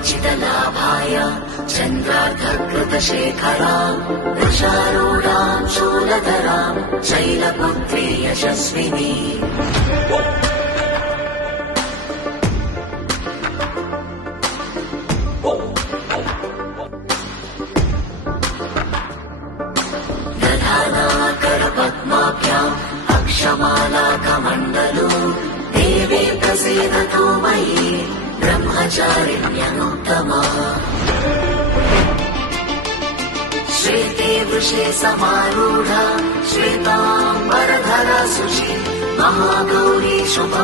सर्वार्चितलाभाय चन्द्रार्धकृतशेखराम् वृषारूढाम् शूलधराम् शैलपुत्री यशस्विनी दधानाकरपद्माभ्याम् अक्षमालाकमण्डलो देवी प्रसीदतु मयि ब्रह्मचारिण्यनुत्तमा श्वेते वृषे समारूढा श्वेताम्बरधरा शुचि महागौरी शुभ